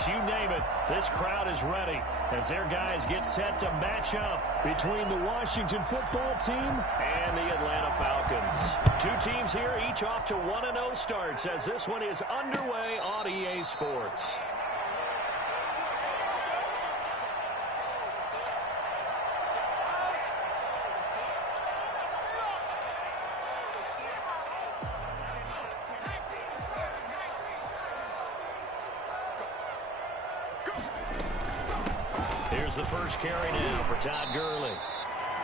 fireworks, you name it. This crowd is ready as their guys get set to match up between the Washington football team and the Atlanta Falcons. Two teams here, each off to 1-0 starts as this one is underway on EA Sports. Here's the first carry now for Todd Gurley.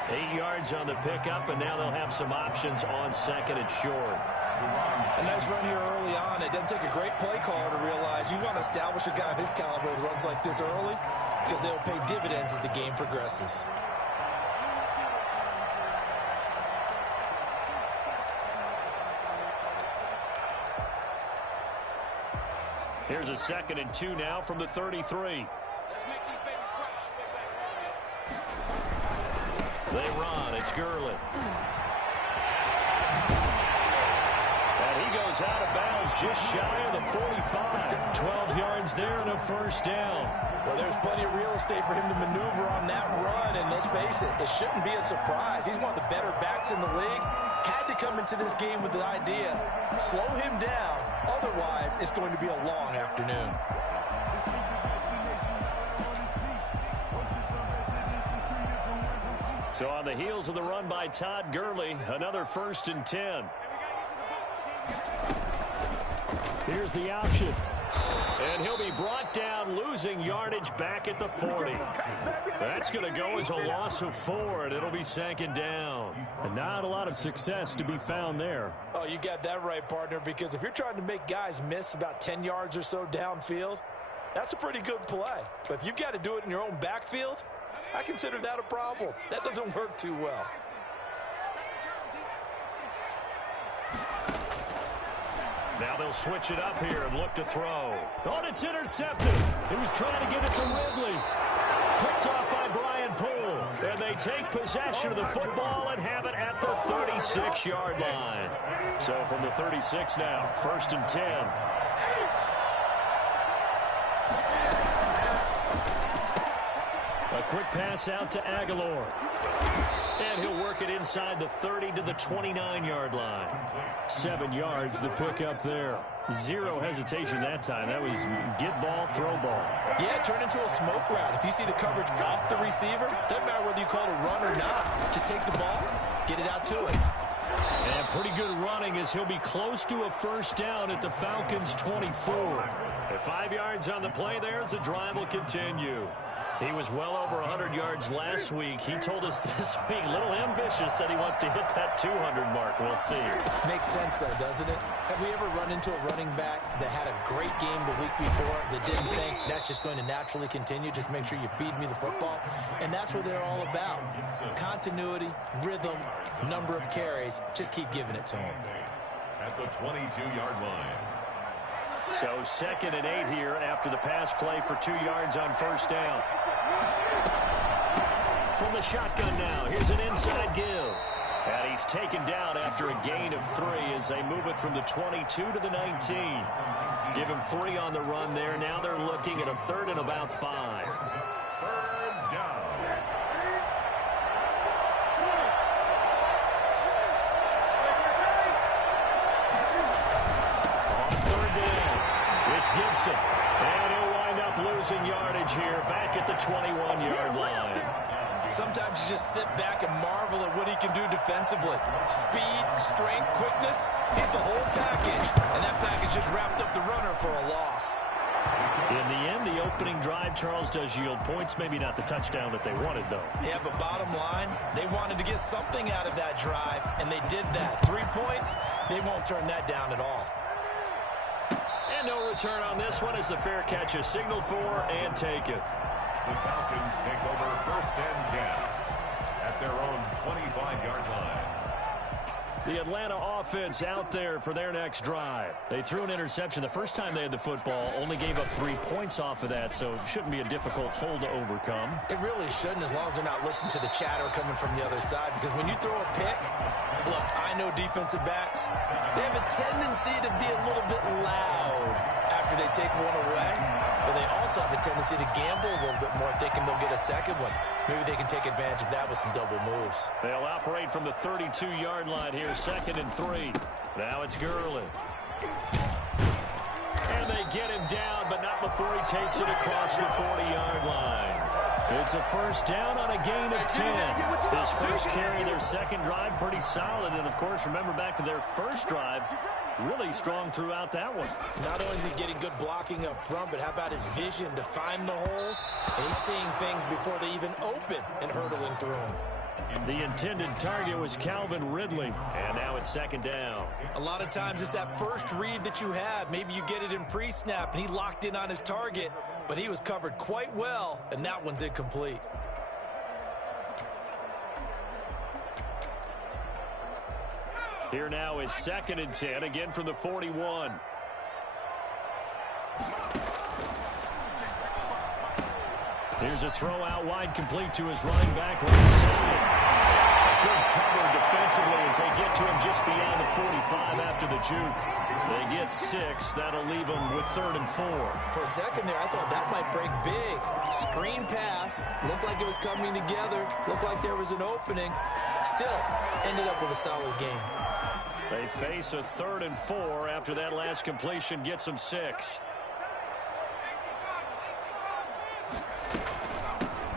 8 yards on the pickup, and now they'll have some options on second and short. A nice run here early on. It doesn't take a great play caller to realize you want to establish a guy of his caliber with runs like this early because they'll pay dividends as the game progresses. Here's a 2nd and 2 now from the 33. They run. It's Gurley. And he goes out of bounds just shy of the 45. 12 yards there and a first down. Well, there's plenty of real estate for him to maneuver on that run, and let's face it, it shouldn't be a surprise. He's one of the better backs in the league. Had to come into this game with the idea, slow him down, otherwise it's going to be a long afternoon. So on the heels of the run by Todd Gurley, another 1st and 10. Here's the option. And he'll be brought down, losing yardage back at the 40. That's going to go as a loss of 4, and it'll be 2nd down. And not a lot of success to be found there. Oh, you got that right, partner, because if you're trying to make guys miss about 10 yards or so downfield, that's a pretty good play. But if you've got to do it in your own backfield, I consider that a problem. That doesn't work too well. Now they'll switch it up here and look to throw. Oh, it's intercepted. He was trying to get it to Ridley. Picked off by Brian Poole. And they take possession of the football and have it at the 36-yard line. So from the 36 now, 1st and 10. A quick pass out to Aguilar. And he'll work it inside the 30 to the 29-yard line. 7 yards, the pickup there. Zero hesitation that time. That was get ball, throw ball. Yeah, turn into a smoke route. If you see the coverage off the receiver, doesn't matter whether you call it a run or not. Just take the ball, get it out to it. And pretty good running as he'll be close to a first down at the Falcons' 24. At 5 yards on the play there as the drive will continue. He was well over 100 yards last week. He told us this week, a little ambitious, said he wants to hit that 200 mark. We'll see. Makes sense, though, doesn't it? Have we ever run into a running back that had a great game the week before that didn't think that's just going to naturally continue? Just make sure you feed me the football. And that's what they're all about. Continuity, rhythm, number of carries. Just keep giving it to him. At the 22-yard line. So 2nd and 8 here after the pass play for 2 yards on first down. From the shotgun now, here's an inside give. And he's taken down after a gain of 3 as they move it from the 22 to the 19. Give him 3 on the run there. Now they're looking at a 3rd and about 5. 3rd down. Gibson, and he'll wind up losing yardage here back at the 21-yard line. Sometimes you just sit back and marvel at what he can do defensively. Speed, strength, quickness, he's the whole package. And that package just wrapped up the runner for a loss. In the end, the opening drive, Charles, does yield points. Maybe not the touchdown that they wanted, though. Yeah, but bottom line, they wanted to get something out of that drive, and they did that. 3 points, they won't turn that down at all. And no return on this one as the fair catch is signaled for and taken. The Falcons take over 1st and 10 at their own 25-yard line. The Atlanta offense out there for their next drive. They threw an interception the first time they had the football, only gave up 3 points off of that, so it shouldn't be a difficult hole to overcome. It really shouldn't, as long as they're not listening to the chatter coming from the other side, because when you throw a pick, look, I know defensive backs, they have a tendency to be a little bit loud after they take one away, but they also also have a tendency to gamble a little bit more, thinking they'll get a second one. Maybe they can take advantage of that with some double moves. They'll operate from the 32-yard line here, 2nd and 3. Now it's Gurley. And they get him down, but not before he takes it across the 40-yard line. It's a first down on a gain of 10. His first carry, their second drive, pretty solid. And, of course, remember back to their first drive, really strong throughout that one. Not only is he getting good blocking up front, but how about his vision to find the holes? And he's seeing things before they even open and hurdling through them. The intended target was Calvin Ridley, and now it's 2nd down. A lot of times it's that first read that you have. Maybe you get it in pre-snap, and he locked in on his target, but he was covered quite well, and that one's incomplete. Here now is 2nd and 10, again from the 41. Here's a throw out wide, complete to his running back right side. Good cover defensively as they get to him just beyond the 45 after the juke. They get 6. That'll leave them with 3rd and 4. For a second there, I thought that might break big. Screen pass. Looked like it was coming together. Looked like there was an opening. Still, ended up with a solid game. They face a 3rd and 4 after that last completion gets them 6.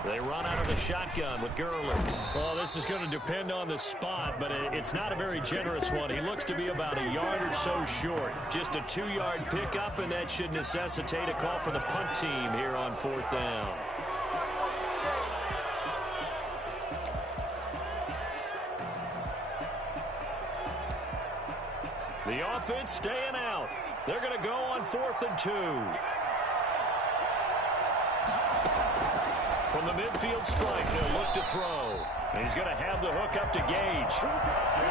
They run out of the shotgun with Gurley. Well, this is going to depend on the spot, but it's not a very generous one. He looks to be about a yard or so short. Just a 2-yard pickup, and that should necessitate a call for the punt team here on 4th down. The offense staying out. They're going to go on 4th and 2. From the midfield stripe, they'll look to throw. He's going to have the hook up to Gage.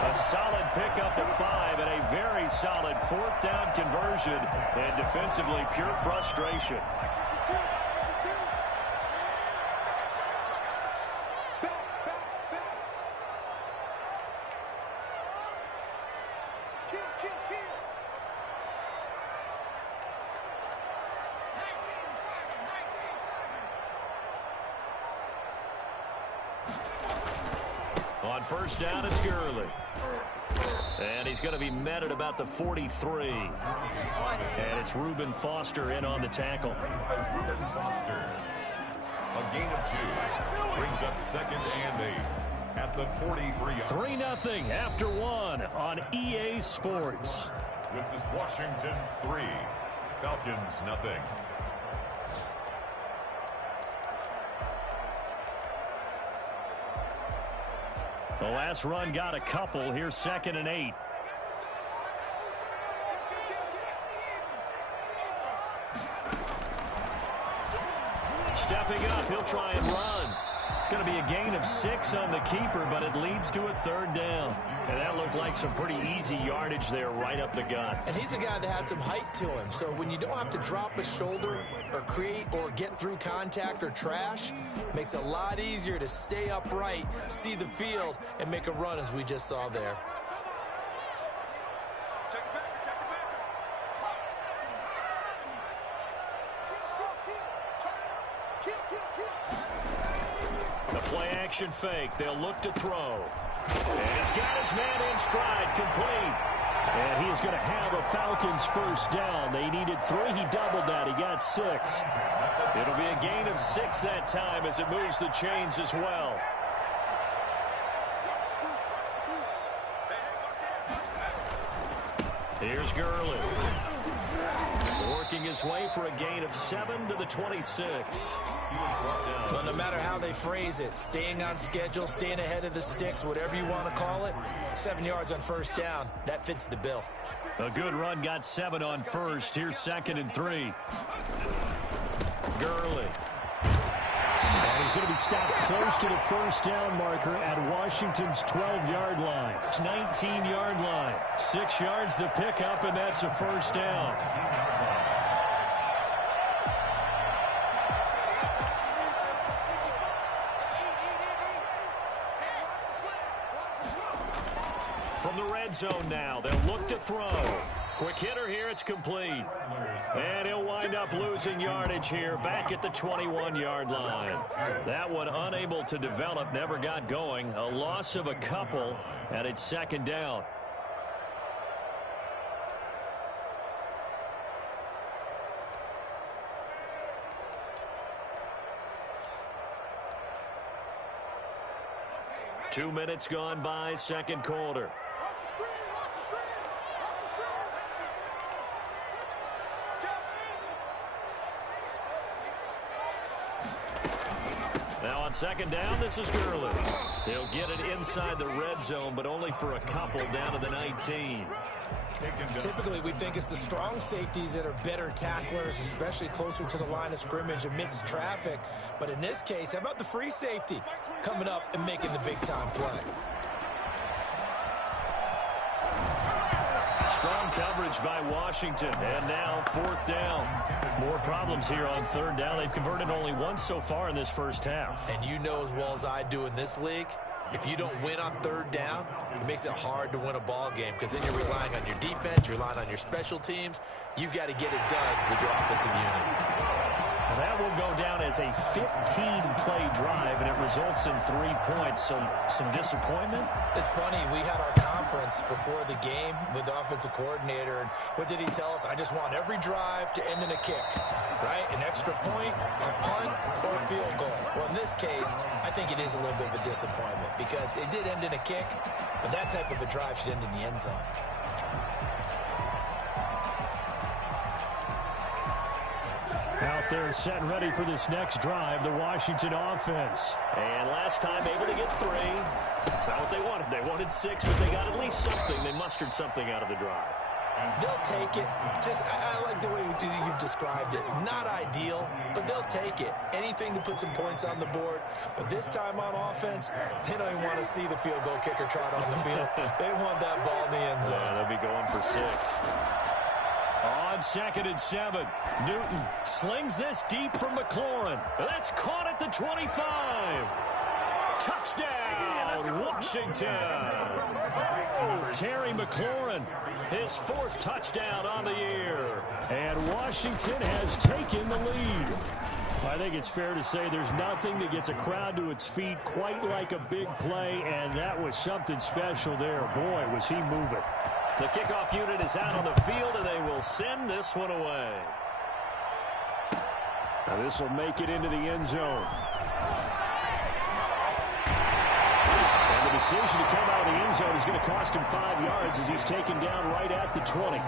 A solid pickup of 5 and a very solid 4th down conversion. And defensively, pure frustration. On 1st down, it's Gurley. And he's going to be met at about the 43. And it's Reuben Foster in on the tackle. Reuben Foster. A gain of 2. Brings up 2nd and 8 at the 43. 3-0 after 1 on EA Sports. With this Washington 3, Falcons 0. The last run got a couple. Here's 2nd and 8. Stepping up, he'll try and run. It's going to be a gain of 6 on the keeper, but it leads to a 3rd down. And that looked like some pretty easy yardage there right up the gut. And he's a guy that has some height to him. So when you don't have to drop a shoulder or create or get through contact or trash, makes it a lot easier to stay upright, see the field, and make a run as we just saw there. The play-action fake. They'll look to throw. And he's got his man in stride, complete. And he is going to have a Falcons 1st down. They needed 3. He doubled that. He got 6. It'll be a gain of 6 that time as it moves the chains as well. Here's Gurley. Working his way for a gain of 7 to the 26. Well, no matter how they phrase it, staying on schedule, staying ahead of the sticks, whatever you want to call it, 7 yards on 1st down, that fits the bill. A good run got 7 on 1st. Here's 2nd and 3. Gurley. And he's going to be stopped close to the 1st down marker at Washington's 12-yard line. 19-yard line. 6 yards the pickup, and that's a 1st down. From the red zone now, they'll look to throw. Quick hitter here. It's complete. And he'll wind up losing yardage here back at the 21-yard line. That one unable to develop, never got going. A loss of a couple, and it's second down. Two minutes gone by, second quarter. Now on second down, this is Gurley. He'll get it inside the red zone, but only for a couple down to the 19. Typically, we think it's the strong safeties that are better tacklers, especially closer to the line of scrimmage amidst traffic. But in this case, how about the free safety coming up and making the big-time play? Strong coverage by Washington, and now fourth down. More problems here on third down. They've converted only once so far in this first half. And you know as well as I do in this league, if you don't win on third down, it makes it hard to win a ball game because then you're relying on your defense, you're relying on your special teams. You've got to get it done with your offensive unit. Well, that will go down as a 15-play drive, and it results in 3 points. So some disappointment? It's funny, we had our conference before the game with the offensive coordinator, and what did he tell us? I just want every drive to end in a kick, right? An extra point, a punt, or a field goal. Well, in this case, I think it is a little bit of a disappointment because it did end in a kick, but that type of a drive should end in the end zone. Out there set and ready for this next drive, the Washington offense. And last time able to get 3. That's not what they wanted. They wanted 6, but they got at least something. They mustered something out of the drive. They'll take it. I like the way you've described it. Not ideal, but they'll take it. Anything to put some points on the board. But this time on offense, they don't even want to see the field goal kicker trot on the field. They want that ball in the end zone. Yeah, they'll be going for 6. On second and 7, Newton slings this deep from McLaurin. That's caught at the 25. Touchdown, Washington. Terry McLaurin, his 4th touchdown on the year. And Washington has taken the lead. I think it's fair to say there's nothing that gets a crowd to its feet quite like a big play, and that was something special there. Boy, was he moving. The kickoff unit is out on the field, and they will send this one away. Now this will make it into the end zone. And the decision to come out of the end zone is going to cost him 5 yards as he's taken down right at the 20.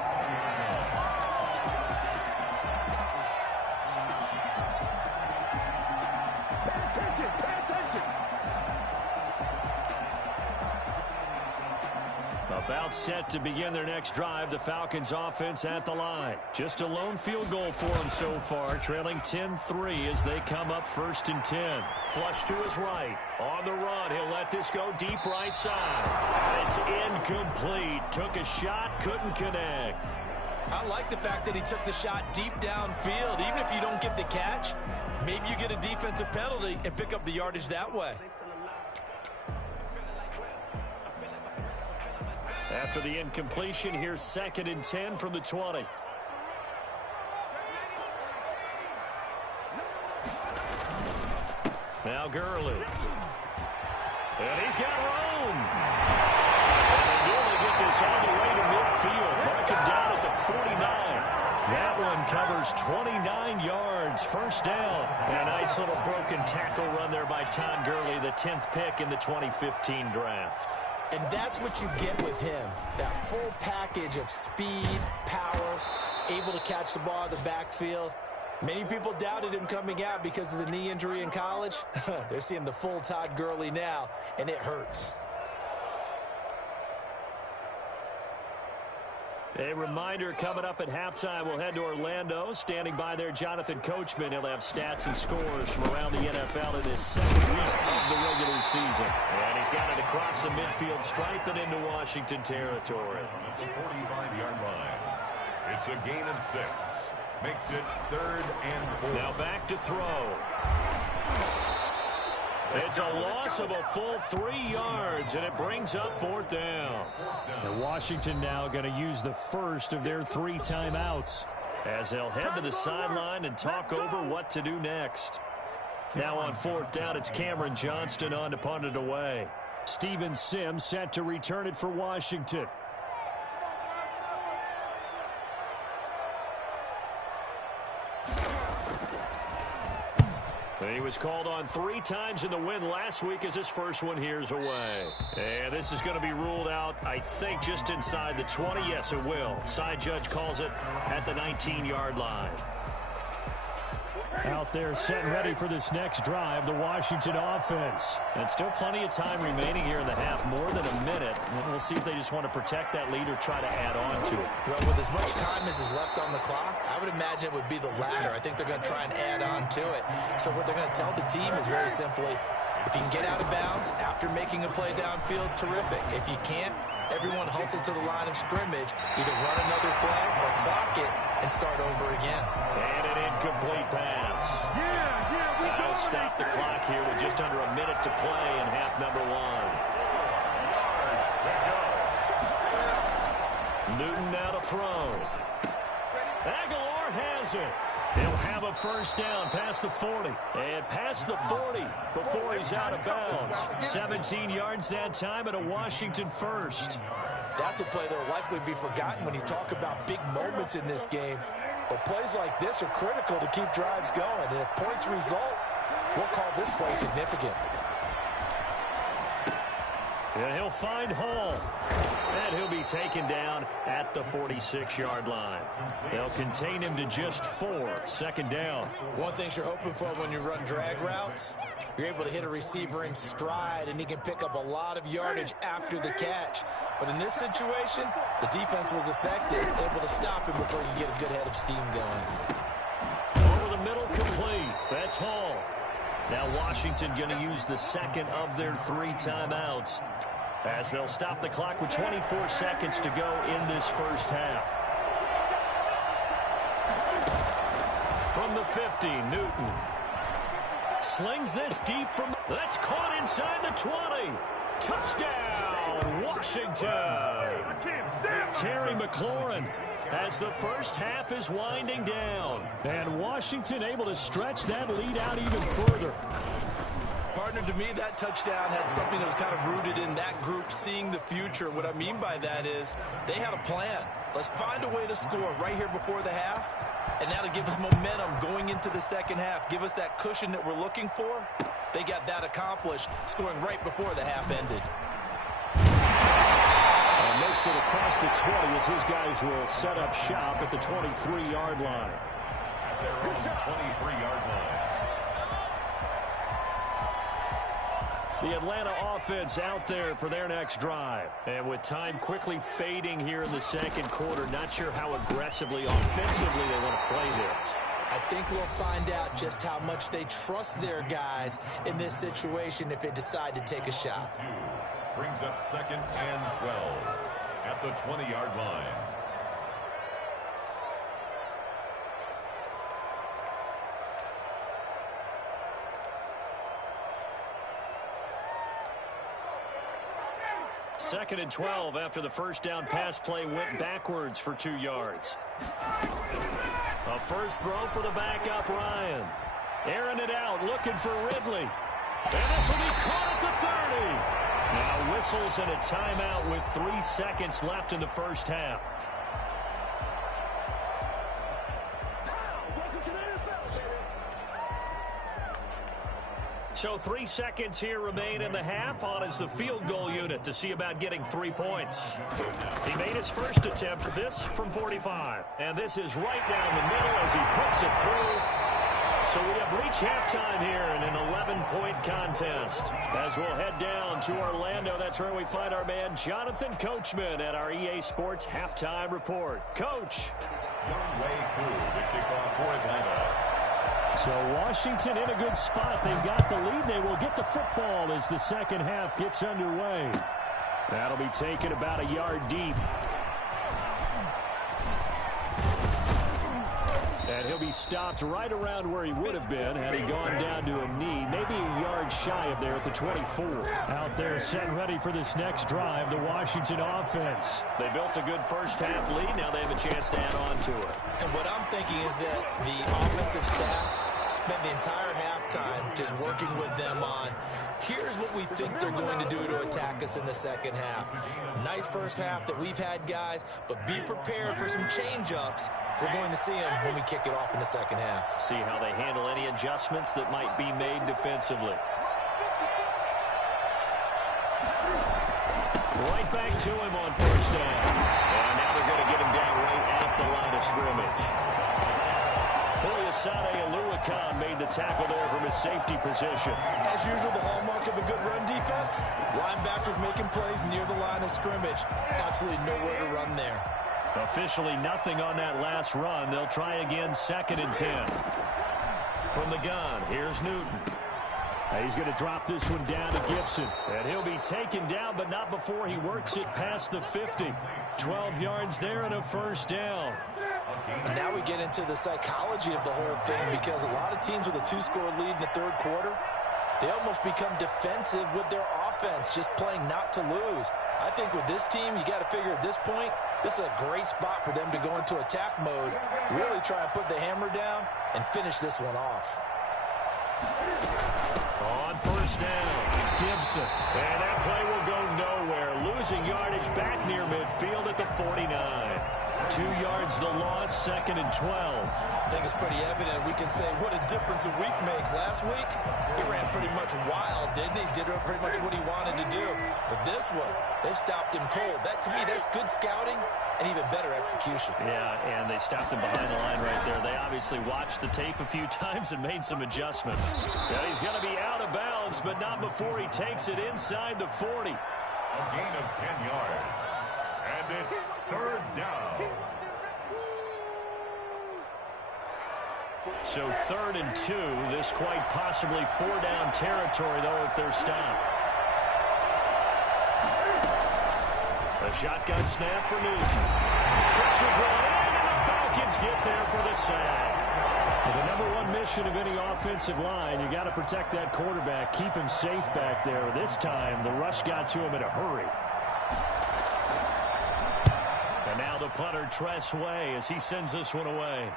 About set to begin their next drive, the Falcons offense at the line. Just a lone field goal for them so far, trailing 10-3 as they come up 1st and 10. Flush to his right. On the run, he'll let this go deep right side. It's incomplete. Took a shot, couldn't connect. I like the fact that he took the shot deep downfield. Even if you don't get the catch, maybe you get a defensive penalty and pick up the yardage that way. After the incompletion, here's 2nd and 10 from the 20. Now Gurley. And he's got room. And they nearly get this all the way to midfield. Mark him down at the 49. That one covers 29 yards. First down. And a nice little broken tackle run there by Todd Gurley, the 10th pick in the 2015 draft. And that's what you get with him, that full package of speed, power, able to catch the ball in the backfield. Many people doubted him coming out because of the knee injury in college. They're seeing the full Todd Gurley now, and it hurts. A reminder coming up at halftime, we'll head to Orlando. Standing by there, Jonathan Coachman. He'll have stats and scores from around the NFL in his 2nd week of the regular season. And he's got it across the midfield stripe and into Washington territory. At the 45-yard line. It's a gain of 6. Makes it 3rd and 4. Now back to throw. It's a loss of a full 3 yards, and it brings up 4th down. And Washington now going to use the first of their 3 timeouts, as they'll head to the sideline and talk over what to do next. Now on 4th down, it's Cameron Johnston on to punt it away. Steven Sims set to return it for Washington. He was called on 3 times in the win last week as his first one here's away. And this is going to be ruled out, I think, just inside the 20. Yes, it will. Side judge calls it at the 19-yard line. Out there set and ready for this next drive, the Washington offense. And still plenty of time remaining here in the half, more than a minute. And we'll see if they just want to protect that lead or try to add on to it. Well, with as much time as is left on the clock, I would imagine it would be the latter. I think they're going to try and add on to it. So what they're going to tell the team is very simply, if you can get out of bounds after making a play downfield, terrific. If you can't, everyone hustle to the line of scrimmage, either run another play or clock it and start over again. And an incomplete pass. That'll stop the clock here with just under a minute to play in half number 1. Newton now to throw. Aguilar has it. He'll have a first down past the 40. And past the 40 before he's out of bounds. 17 yards that time and a Washington first. That's a play that will likely be forgotten when you talk about big moments in this game. But plays like this are critical to keep drives going. And if points result, we'll call this play significant. And he'll find Hall. And he'll be taken down at the 46-yard line. They'll contain him to just 4. Second down. One thing you're hoping for when you run drag routes, you're able to hit a receiver in stride, and he can pick up a lot of yardage after the catch. But in this situation, the defense was effective, able to stop him before you get a good head of steam going. Over the middle, complete. That's Hall. Now Washington going to use the second of their 3 timeouts, as they'll stop the clock with 24 seconds to go in this first half. From the 50, Newton slings this deep from... That's caught inside the 20. Touchdown, Washington. Terry McLaurin as the first half is winding down. And Washington able to stretch that lead out even further. Partner, to me, that touchdown had something that was kind of rooted in that group seeing the future. What I mean by that is they had a plan. Let's find a way to score right here before the half. And now to give us momentum going into the second half, give us that cushion that we're looking for. They got that accomplished, scoring right before the half ended. And makes it across the 20 as his guys will set up shop at the 23-yard line. At their own 23-yard line. The Atlanta offense out there for their next drive. And with time quickly fading here in the second quarter, not sure how aggressively, offensively they want to play this. I think we'll find out just how much they trust their guys in this situation if they decide to take a shot. Brings up 2nd and 12 at the 20-yard line. Second and 12 after the first down pass play went backwards for 2 yards. A first throw for the backup, Ryan. Airing it out, looking for Ridley. And this will be caught at the 30. Now whistles and a timeout with 3 seconds left in the first half. So 3 seconds here remain in the half. On is the field goal unit to see about getting 3 points. He made his first attempt, this from 45. And this is right down the middle as he puts it through. So we have reached halftime here in an 11-point contest. As we'll head down to Orlando, that's where we find our man Jonathan Coachman at our EA Sports Halftime Report. Coach. Young way through the kickoff for Atlanta. So Washington in a good spot. They've got the lead. They will get the football as the second half gets underway. That'll be taken about a yard deep. And he'll be stopped right around where he would have been had he gone down to a knee, maybe a yard shy of there at the 24. Out there set and ready for this next drive, the Washington offense. They built a good first-half lead. Now they have a chance to add on to it. And what I'm thinking is that the offensive staff spent the entire halftime just working with them on, here's what we think they're going to do to attack us in the second half. Nice first half that we've had, guys, but be prepared for some change-ups. We're going to see them when we kick it off in the second half. See how they handle any adjustments that might be made defensively. Right back to him on first down. And now they're going to get him down right at the line of scrimmage. Foyesade Aluakan made the tackle there from his safety position. As usual, the hallmark of a good run defense, linebackers making plays near the line of scrimmage. Absolutely nowhere to run there. Officially nothing on that last run. They'll try again, 2nd and 10. From the gun, here's Newton. He's going to drop this one down to Gibson. And he'll be taken down, but not before he works it past the 50. 12 yards there and a first down. And now we get into the psychology of the whole thing, because a lot of teams with a 2-score lead in the third quarter, they almost become defensive with their offense, just playing not to lose. I think with this team, you got to figure at this point, this is a great spot for them to go into attack mode, really try and put the hammer down and finish this one off. On first down, Gibson. And that play will go nowhere. Losing yardage back near midfield at the 49. 2 yards the loss, 2nd and 12. I think it's pretty evident. We can say what a difference a week makes. Last week, he ran pretty much wild, didn't he? Did pretty much what he wanted to do. But this one, they stopped him cold. That, to me, that's good scouting and even better execution. Yeah, and they stopped him behind the line right there. They obviously watched the tape a few times and made some adjustments. Yeah, he's going to be out of bounds, but not before he takes it inside the 40. A gain of 10 yards. And it's 3rd down. So 3rd and 2. This quite possibly 4-down territory, though, if they're stopped. A shotgun snap for Newton. Pressure brought in, and the Falcons get there for the sack. Well, the number one mission of any offensive line, you got to protect that quarterback, keep him safe back there. This time, the rush got to him in a hurry. And now the punter, Tress Way, as he sends this one away.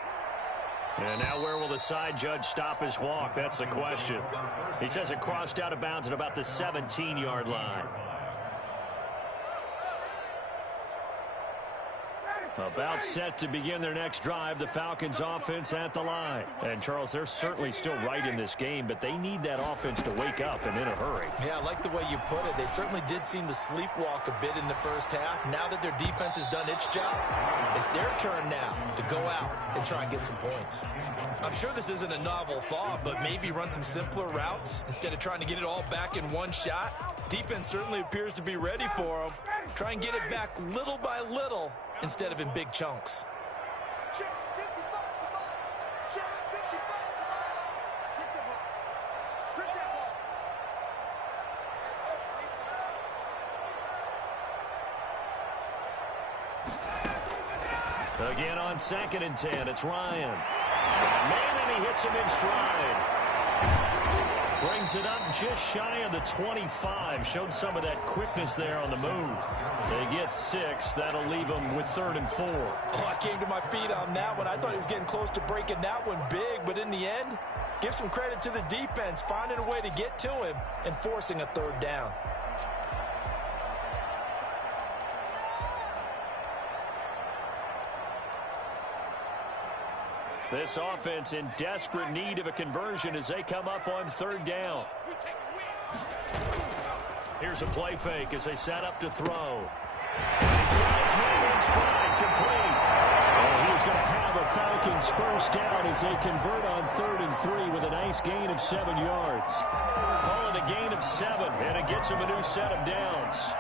And now where will the side judge stop his walk? That's the question. He says it crossed out of bounds at about the 17-yard line. About set to begin their next drive, the Falcons offense at the line. And, Charles, they're certainly still right in this game, but they need that offense to wake up and in a hurry. Yeah, I like the way you put it. They certainly did seem to sleepwalk a bit in the first half. Now that their defense has done its job, it's their turn now to go out and try and get some points. I'm sure this isn't a novel thought, but maybe run some simpler routes instead of trying to get it all back in one shot. Defense certainly appears to be ready for them. Try and get it back little by little instead of in big chunks. Again on 2nd and 10, it's Ryan. Man, and he hits him in stride. Brings it up just shy of the 25. Showed some of that quickness there on the move. They get 6. That'll leave them with 3rd and 4. Oh, I came to my feet on that one. I thought he was getting close to breaking that one big, but in the end, give some credit to the defense, finding a way to get to him and forcing a 3rd down. This offense in desperate need of a conversion as they come up on 3rd down. Here's a play fake as they set up to throw. He's got his man in stride, complete. Oh, he's going to have a Falcons first down as they convert on 3rd and 3 with a nice gain of 7 yards. Call it a gain of 7, and it gets him a new set of downs.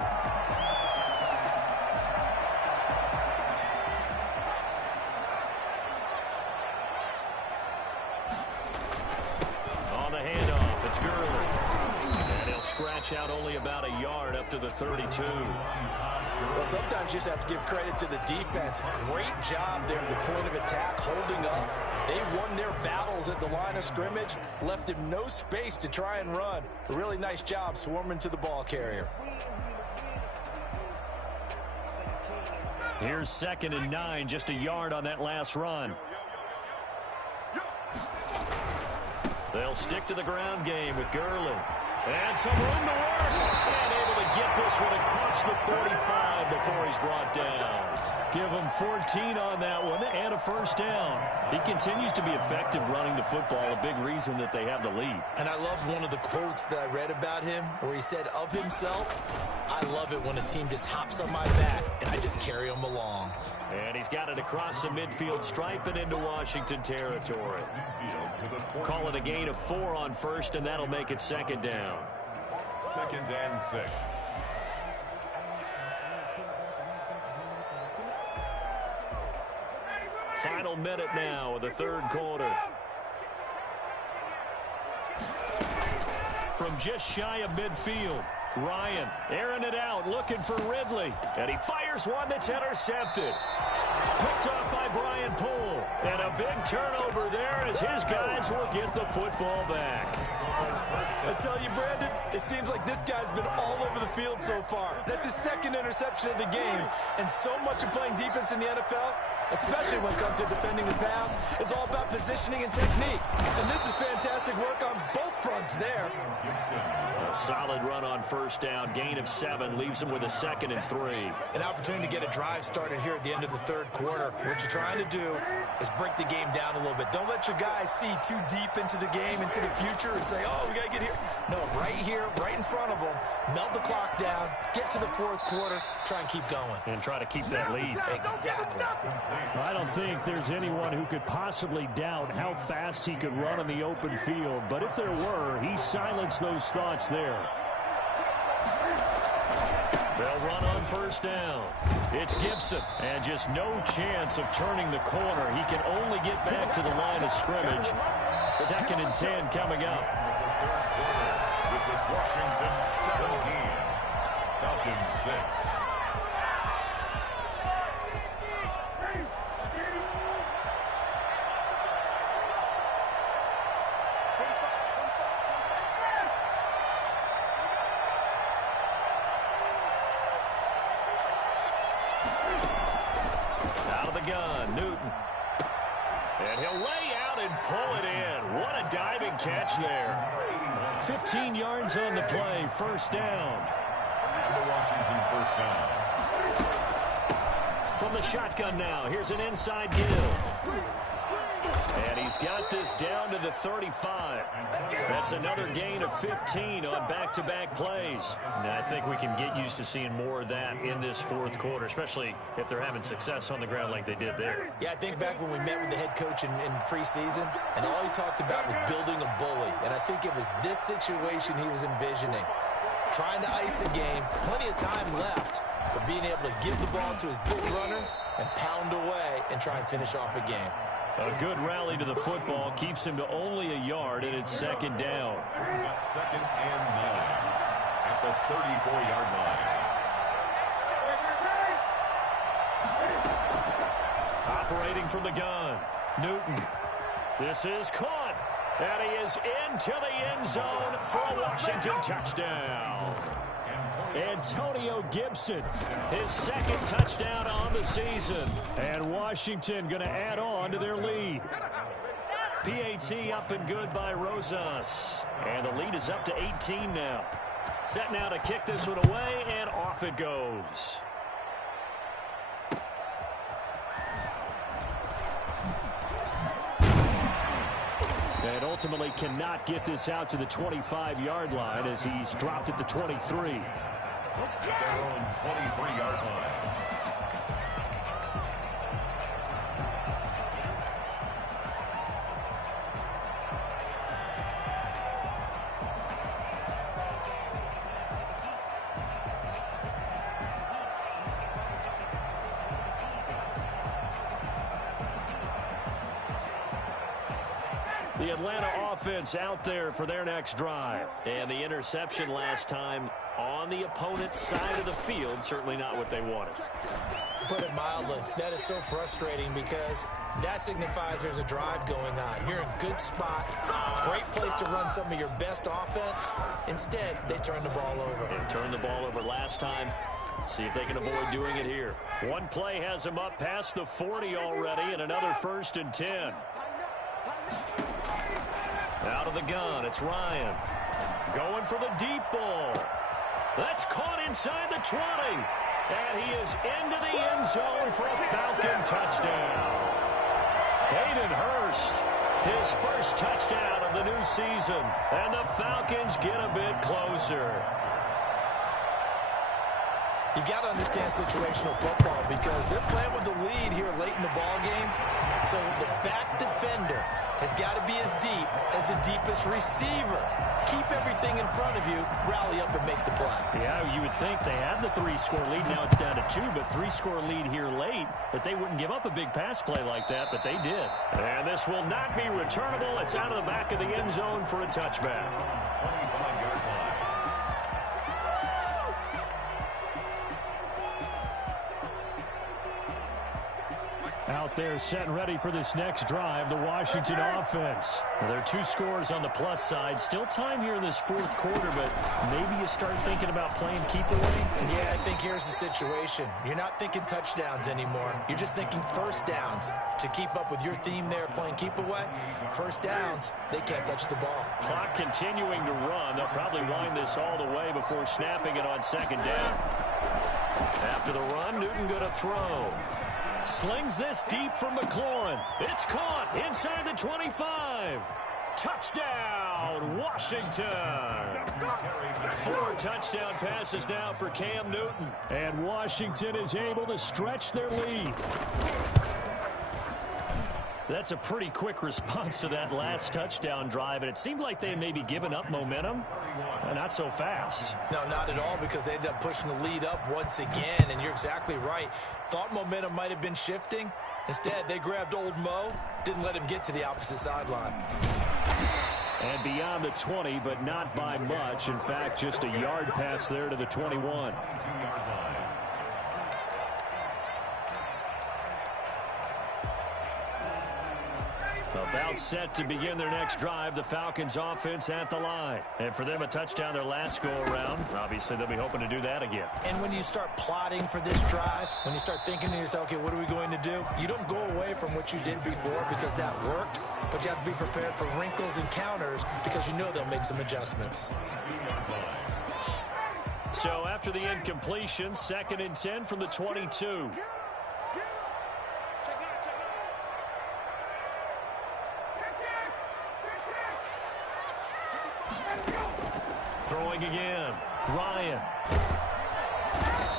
Scratch out only about a yard up to the 32. Well, sometimes you just have to give credit to the defense. Great job there at the point of attack, holding up, They won their battles at the line of scrimmage, left him no space to try and run. A really nice job swarming to the ball carrier. Here's 2nd and 9, just a yard on that last run. They'll stick to the ground game with Gurley. And some room to work. And able to get this one across the 45 before he's brought down. Give him 14 on that one and a first down. He continues to be effective running the football, a big reason that they have the lead. And I love one of the quotes that I read about him where he said of himself, I love it when a team just hops on my back and I just carry them along. And he's got it across the midfield stripe and into Washington territory. Call it a gain of 4 on first, and that'll make it 2nd down. 2nd and 6. Final minute now of the 3rd quarter. From just shy of midfield, Ryan airing it out, looking for Ridley. And he fires one that's intercepted. Picked off by Brian Poole. And a big turnover there as his guys will get the football back. I tell you, Brandon, it seems like this guy's been all over the field so far. That's his 2nd interception of the game. And so much of playing defense in the NFL, especially when it comes to defending the pass, is all about positioning and technique. And this is fantastic work on both fronts there. A solid run on first down. Gain of 7 leaves him with a 2nd and 3. An opportunity to get a drive started here at the end of the 3rd quarter. What you're trying to do is break the game down a little bit. Don't let your guys see too deep into the game, into the future, and say, oh, we got to get here. No, right here, right in front of them, melt the clock down, get to the 4th quarter, try and keep going. And try to keep that lead. Exactly. I don't think there's anyone who could possibly doubt how fast he could run in the open field. But if there were, he silenced those thoughts there. They'll run on first down. It's Gibson. And just no chance of turning the corner. He can only get back to the line of scrimmage. 2nd and 10 coming up. With this Washington 17, Falcons 6. Out of the gun, Newton. And he'll lay out and pull it in. What a diving catch there. 15 yards on the play, first down. And the Washington first down. From the shotgun now, here's an inside give. And he's got this down to the 35. That's another gain of 15 on back-to-back plays. And I think we can get used to seeing more of that in this 4th quarter, especially if they're having success on the ground like they did there. Yeah, I think back when we met with the head coach in preseason, and all he talked about was building a bully. And I think it was this situation he was envisioning. Trying to ice a game, plenty of time left, but being able to give the ball to his big runner and pound away and try and finish off a game. A good rally to the football keeps him to only a yard, and it's 2nd down. Brings up 2nd and 9 at the 34-yard line. Operating from the gun, Newton. This is caught, and he is into the end zone for a Washington touchdown. Antonio Gibson, His 2nd touchdown on the season. and Washington going to add on to their lead. PAT up and good by Rosas. And the lead is up to 18 now. Set now to kick this one away, and off it goes. And ultimately cannot get this out to the 25-yard line as he's dropped at the 23. At their own 23-yard line. The Atlanta offense out there for their next drive. And the interception last time on the opponent's side of the field, certainly not what they wanted. To put it mildly, that is so frustrating because That signifies there's a drive going on. You're in a good spot. Great place to run some of your best offense. Instead, they turn the ball over. They turned the ball over last time. See if they can avoid doing it here. One play has them up past the 40 already, and another 1st and 10. Out of the gun, it's Ryan. Going for the deep ball. That's caught inside the 20. And he is into the end zone for a Falcon touchdown. Hayden Hurst, his first touchdown of the new season. And the Falcons get a bit closer. You got to understand situational football because they're playing with the lead here late in the ball game. So the back defender has got to be as deep as the deepest receiver. Keep everything in front of you, rally up and make the play. Yeah, you would think they had the 3-score lead. Now it's down to 2, but 3-score lead here late. But they wouldn't give up a big pass play like that, but they did. And this will not be returnable. It's out of the back of the end zone for a touchback. 25-yard line. Out there set and ready for this next drive, the Washington offense. Well, there are 2 scores on the plus side. Still time here in this 4th quarter, but maybe you start thinking about playing keep away. Yeah, I think here's the situation. You're not thinking touchdowns anymore. You're just thinking first downs. To keep up with your theme there, playing keep away, first downs, they can't touch the ball. Clock continuing to run. They'll probably wind this all the way before snapping it on 2nd down. After the run, Newton going to throw. Slings this deep from McLaurin. It's caught inside the 25. Touchdown, Washington. 4 touchdown passes now for Cam Newton. And Washington is able to stretch their lead. That's a pretty quick response to that last touchdown drive, and it seemed like they had maybe given up momentum. Not so fast. No, not at all, because they ended up pushing the lead up once again, and you're exactly right. Thought momentum might have been shifting. Instead, they grabbed old Mo, didn't let him get to the opposite sideline. And beyond the 20, but not by much. In fact, just a yard pass there to the 21. About set to begin their next drive, the Falcons offense at the line. And for them, a touchdown their last go-around. Obviously, they'll be hoping to do that again. And when you start plotting for this drive, when you start thinking to yourself, okay, what are we going to do? You don't go away from what you did before because that worked, but you have to be prepared for wrinkles and counters because you know they'll make some adjustments. So after the incompletion, 2nd and 10 from the 22. Throwing again, Ryan.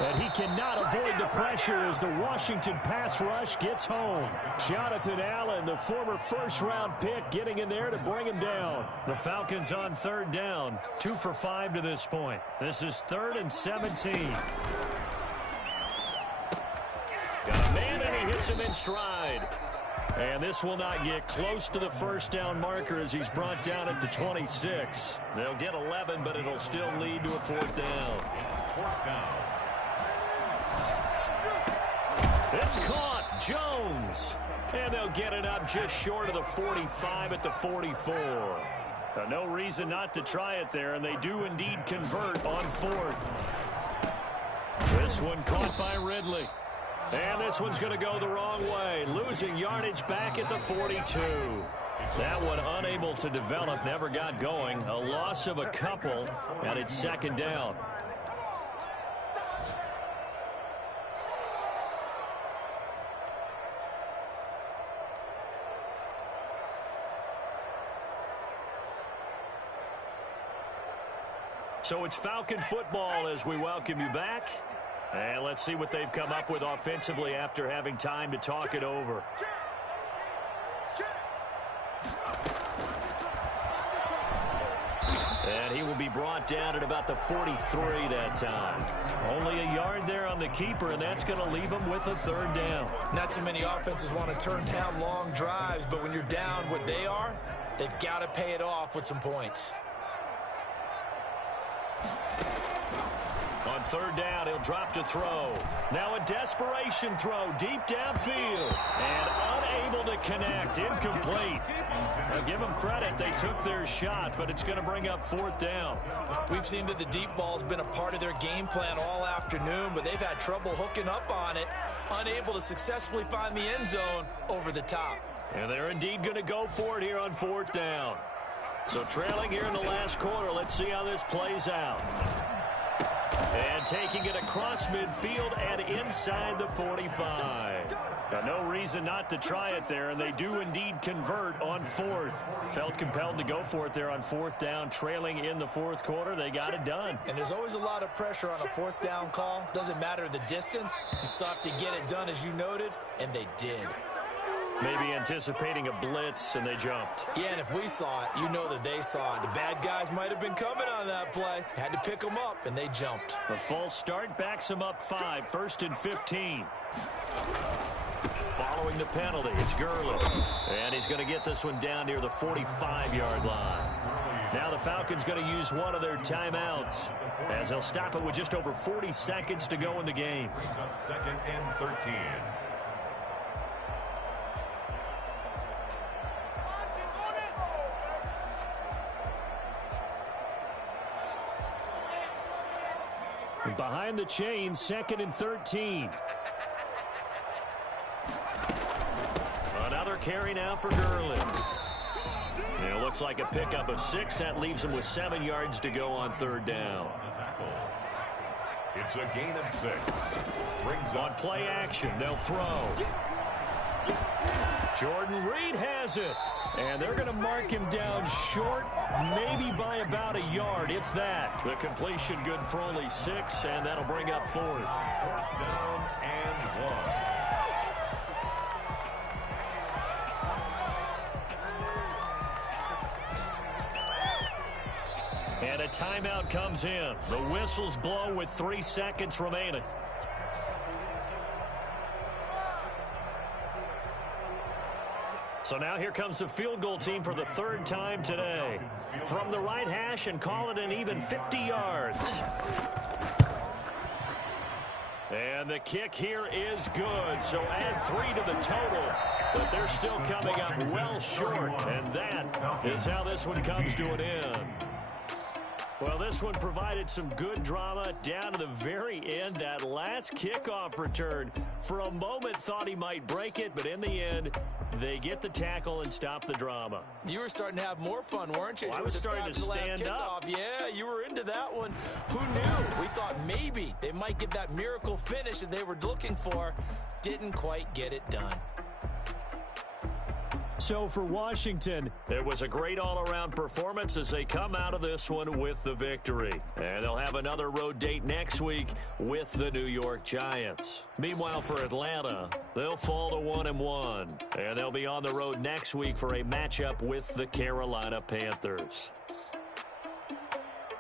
And he cannot avoid the pressure as the Washington pass rush gets home. Jonathan Allen, the former first-round pick, getting in there to bring him down. The Falcons on 3rd down, 2 for 5 to this point. This is 3rd and 17. Got a man, and he hits him in stride. And this will not get close to the 1st down marker as he's brought down at the 26. They'll get 11, but it'll still lead to a 4th down. 4th down. It's caught. Jones. And they'll get it up just short of the 45 at the 44. No reason not to try it there, and they do indeed convert on 4th. This one caught by Ridley. And this one's going to go the wrong way, losing yardage back at the 42. That one unable to develop, never got going. A loss of a couple, and it's 2nd down. So it's Falcon football as we welcome you back. And let's see what they've come up with offensively after having time to talk it over. And he will be brought down at about the 43 that time. Only a yard there on the keeper, and that's going to leave him with a 3rd down. Not too many offenses want to turn down long drives, but when you're down what they are, they've got to pay it off with some points. On third down, he'll drop to throw. Now a desperation throw deep downfield. And unable to connect. Incomplete. Now give them credit. They took their shot, but it's going to bring up fourth down. We've seen that the deep ball has been a part of their game plan all afternoon, but they've had trouble hooking up on it. Unable to successfully find the end zone over the top. And they're indeed going to go for it here on fourth down. So trailing here in the last quarter, let's see how this plays out. And taking it across midfield and inside the 45. Got no reason not to try it there, and they do indeed convert on fourth. Felt compelled to go for it there on fourth down, trailing in the fourth quarter. They got it done. And there's always a lot of pressure on a fourth down call. Doesn't matter the distance. You still have to get it done, as you noted, and they did. Maybe anticipating a blitz, and they jumped. Yeah, and if we saw it, you know that they saw it. The bad guys might have been coming on that play. Had to pick them up, and they jumped. The false start backs them up 5, 1st and 15. Following the penalty, it's Gurley. And he's going to get this one down near the 45-yard line. Now the Falcons going to use one of their timeouts, as they'll stop it with just over 40 seconds to go in the game. Brings up 2nd and 13. Behind the chains, 2nd and 13. Another carry now for Gurley. It looks like a pickup of 6. That leaves him with 7 yards to go on third down. It's a gain of 6. Brings on play action, they'll throw. Jordan Reed has it. And they're going to mark him down short, maybe by about a yard, if that. The completion good for only 6, and that'll bring up fourth. Down and 1. And a timeout comes in. The whistles blow with 3 seconds remaining. So now here comes the field goal team for the 3rd time today. From the right hash, and call it an even 50 yards. And the kick here is good. So add 3 to the total. But they're still coming up well short. And that is how this one comes to an end. Well, this one provided some good drama down to the very end. That last kickoff return, for a moment thought he might break it, but in the end, they get the tackle and stop the drama. You were starting to have more fun, weren't you? Well, I was starting to stand up. Yeah, you were into that one. Who knew? We thought maybe they might get that miracle finish that they were looking for. Didn't quite get it done. So for Washington, it was a great all-around performance as they come out of this one with the victory. And they'll have another road date next week with the New York Giants. Meanwhile, for Atlanta, they'll fall to 1-1. And they'll be on the road next week for a matchup with the Carolina Panthers.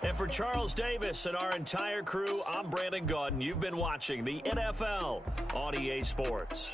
And for Charles Davis and our entire crew, I'm Brandon Gaudin. You've been watching the NFL on EA Sports.